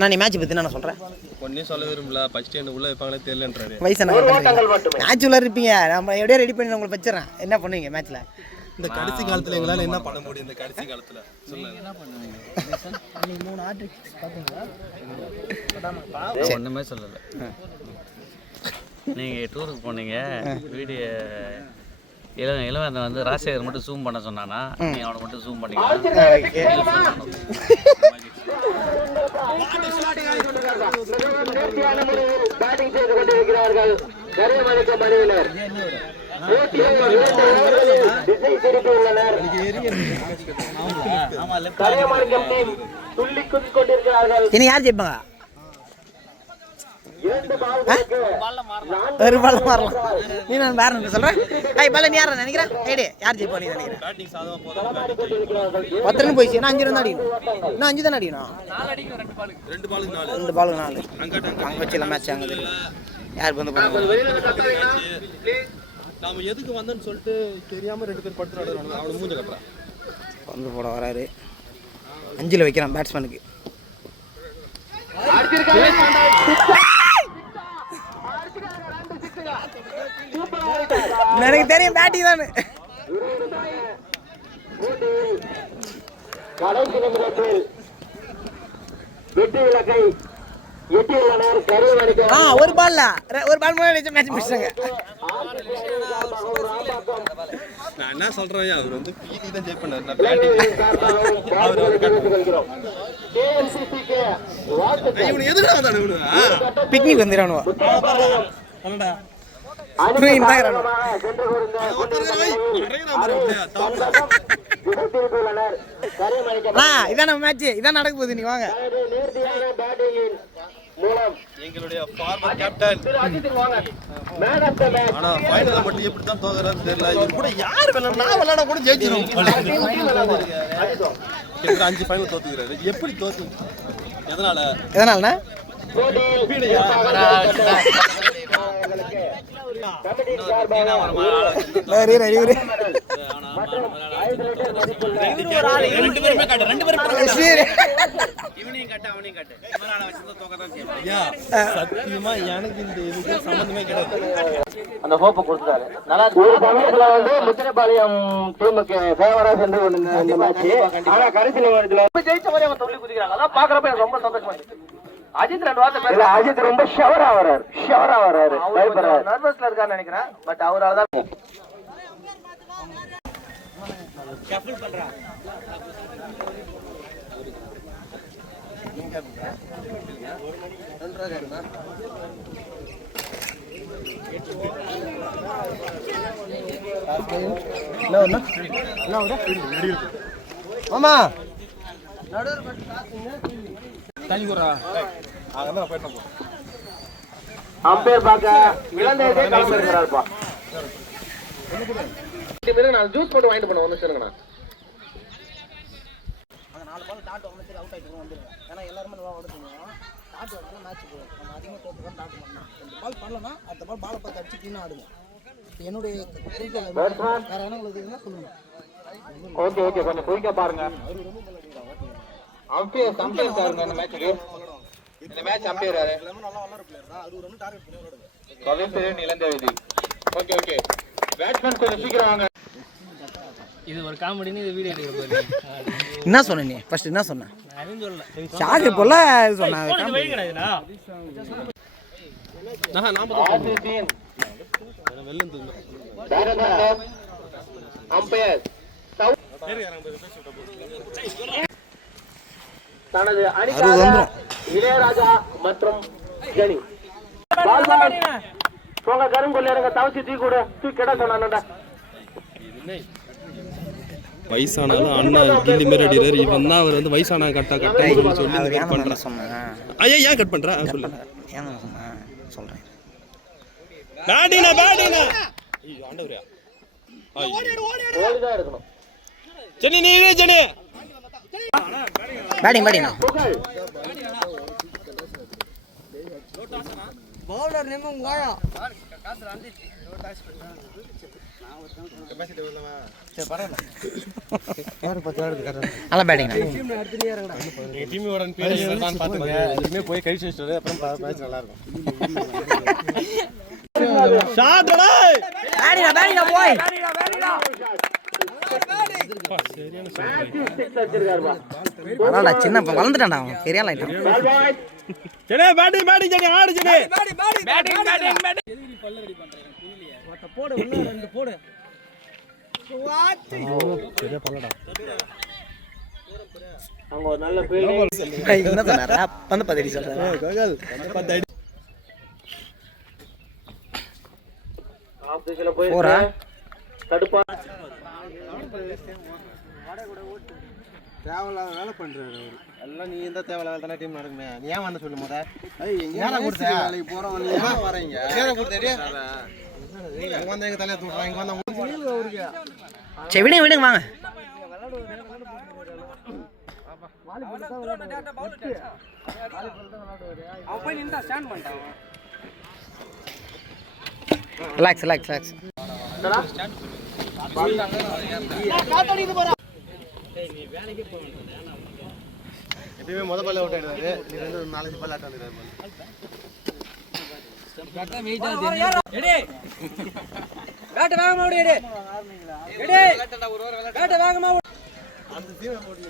நான் நீ மேட்ச் பற்றி நான் சொல்கிறேன். ஒன்றும் சொல்ல விரும்பல. ஃபஸ்ட்டு என்ன உள்ளே வைப்பாங்களே தெரியலன்றாரு. வயசான மேட்ச் உள்ள இருப்பீங்க. நம்ம எப்படியே ரெடி பண்ணி உங்களுக்கு வச்சிடறேன். என்ன பண்ணுவீங்க மேட்ச்சில்? இந்த கடைசி காலத்தில் எங்களால் என்ன பண்ண முடியும்? இந்த கடைசி காலத்தில் சொல்லுங்க. என்ன பண்ணுவீங்க? நீங்கள் 3 ஆர்டிஸ்ட் பார்த்தீங்களா? ஒன்றுமே சொல்லலை. நீங்கள் டூருக்கு போனீங்க, வீடியோ இளவரசன் வந்து ராஜசேகர் மட்டும் ஜூம் பண்ண சொன்னானா, நீங்கள் அவனை மட்டும் ஜூம் பண்ணிக்கலாம். இனி யார் ஜெயிப்பாங்க? ஒரு பால் மாறலாம். நீ நான் வேற என்ன சொல்றேன்? பால் நீ யார நினைக்கிறேன்? ஐடி யார் ஜெயிப்பா நீ நினைக்கிறேன்? 10 ரன் போயிடுச்சு. நான் 5 ரன் தான் அடிக்கணும். இன்னும் 5 தானே அடிக்கணும். 2 பால் 4 அங்கே வச்சுலாம் மேட்ச். அங்கே யார் வந்து நாம எதுக்கு வந்தோன்னு சொல்லிட்டு தெரியாம 2 பேர் படுத்துறாங்க. அவனை மூஞ்ச கட்டுறான். பந்து போட வராரு. 5ல் வைக்கிறான் பேட்ஸ்மேனுக்கு. எனக்கு தெரியும் பேட்டிங் தானே. கடைசி நிமிடத்தில் வெற்றி இலக்கை எட்டியுள்ளனர். ஒரு பால் முன்னாடி மேட்ச் முடிச்சாங்க. நான் என்ன சொல்றேன், அவர் வந்து பீதி தான் ஜெயிப்பாரு. பிக்னிக் வந்துடுறானுவா. இதான் மேட்ச். இதான் நடக்க போகுது. நீ வாங்க. எங்களுடைய ஃபார்மர் கேப்டன். ஆனா ஃபைனல்ல மட்டும் எப்படி தான் தோக்குறான்னு தெரியல. இவர் கூட யார் விளையாட, நான் விளையாட கூட ஜெயிச்சிரும். 5 ஃபைனல் தோத்துக்கிறாரு. எப்படி தோத்து? எதனாலண்ணா? சத்தியமா எனக்கு இந்த இதுக்கு சம்பந்தமே கிடையாது. அந்த ஹோப்பை கொடுத்துட்டாரு. நல்லா ஒரு சமயத்துல வந்து முத்திரப்பாளையம் டீமுக்கு ஃபேவரா சென்று இந்த மேட்ச். ஆனா கடைசி நிமிடத்துல ஜெயிச்ச மாதிரி அவங்க சொல்லி குதிக்கிறாங்க. அதான் பாக்குறப்ப எனக்கு ரொம்ப சந்தோஷமா இருக்கு. அஜித் 2 வார்த்தை பேசல. அஜித் ரொம்ப ஷவரா வராரு. நர்வஸ்ல இருக்கான்னு நினைக்கிறேன். பட் அவரால தான் ஷஃபிள் பண்றா. மாமா அம்பேர் பாக்க இளந்தேஜே கிளம்பிருக்கிறாருப்பா. நான் ஜூஸ் போட்டு வாங்கிட்டு போனேன். ஒன்று சொல்லுங்கண்ணா. அந்த 4 பால் டாட் வந்து அவுட் ஆகிட்டு வந்துடுங்க. ஏன்னா எல்லாருமே நல்லா ஓடுறீங்க. டாட் வந்து மேட்ச் போகும். நம்ம அதிகமாக தோற்றுதான் டாட் பண்ணலாம். 2 பால் பண்ணலன்னா அடுத்த பால் பாலை பார்த்து அடிச்சு கீழே ஆடுங்க. என்னுடைய வேற என்ன உங்களுக்கு சொல்லுங்க. ஓகே கொஞ்சம் குயிக்கா பாருங்க. அம்பையர் பாருங்க. இந்த மேட்ச் அம்பையர் யாரு? இளந்தேஜி. ஓகே பேட்ஸ்மேன் கொஞ்சம் சீக்கிரம் வாங்க. இது ஒரு காமெடின்னு இந்த வீடியோ எடுக்க போறேன். என்ன சொன்ன நீ? ஃபர்ஸ்ட் என்ன சொன்ன? நான் சொல்லல. ஷாக் போல சொன்னா. வெய் கிடையாதுடா. அம்பையர் தனது அணிக்காக இளையராஜா மற்றும் ஜெனி. போங்க கருங்கொல்ல தவசி தூக்கிட சொன்னான்டா. வயசானாலும் அண்ணா கில்லி மாரி அடிறாரு. இவன் தான் அவர் வந்து வயசானா கட்டா சொல்லி கட் பண்றான். ஐயா ஏன் கட் பண்றா? சொல்லு. சொல்றேன். பேடினா ஐயோ ஆண்டவரே. ஓடிதான் இருக்கணும். ஜெனி பேட்டிங் பவுலர் நேமம் கோயா. நல்லா பேட்டிங் போய் கை வச்சுட்டு அப்புறம் மேட்ச் நல்லா இருக்கும். போய் சின்ன வளர்ந்துட்டான்டா அவன் பெரிய ஆள் என்ன சொன்னாரா வந்து 10 அடி சொல்றாரு. போறா தேவையில்லாத வேலை பண்றாரு அவரு. எல்லாம் நீ இந்த தேவையில்லாத தானே டீம் நடக்குமே. நீ ஏன் வந்த சொல்லு முத. நேரம் கொடுத்த வேலைக்கு போறோம் நீ ஏன் வரீங்க? நேரம் கொடுத்தடி. இங்க வந்து எங்க தலைய தூக்குறாங்க. இங்க வந்தா அவருக்கு. சரி விடுங்க வாங்க. அவன் போய் நின்றா ஸ்டாண்ட் பண்ணிட்டான். ரிலாக்ஸ். எப்பயுமே முத பால் அவுட் ஆயிடுவாரு. நீ 4 பால் ஆட் ஆடுறாரு. பேட் வாங்கமா ஓடு எடு. எடு. பேட் வாங்கமா. அந்த டீம் போடு.